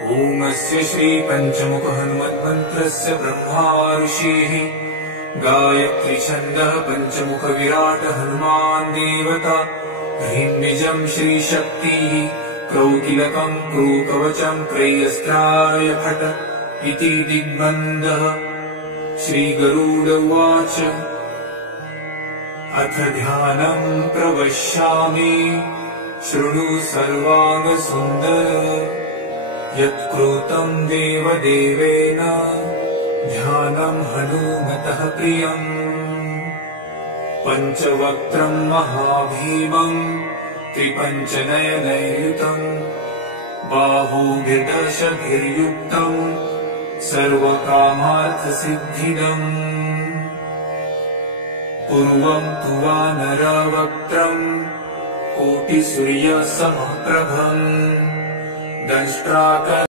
ओमस्य श्रीपञ्चमुख हनुमन्मन्त्रस्य ब्रह्मा ऋषिः गायत्री छन्दः पञ्चमुख विराट हनुमान् देवता ह्रीं बीजं श्रीशक्तिः क्रौकिलकं क्रूकवचं क्रयस्त्राय फट इति दिग्बन्धः। श्रीगरुड उवाच अथ ध्यानं प्रवक्ष्यामि शृणु सर्वाङ्गसुन्दर यत्कृतं देवदेवेन ध्यानं हनुमतः प्रियम्। पञ्चवक्त्रं महाभीमं त्रिपञ्चनयनैर्युतं बाहुभिर्दशभिर्युक्तं सर्वकामार्थसिद्धिदम्। पूर्वं तु वानरवक्त्रं कोटिसूर्यसमप्रभम् दंष्ट्राकरं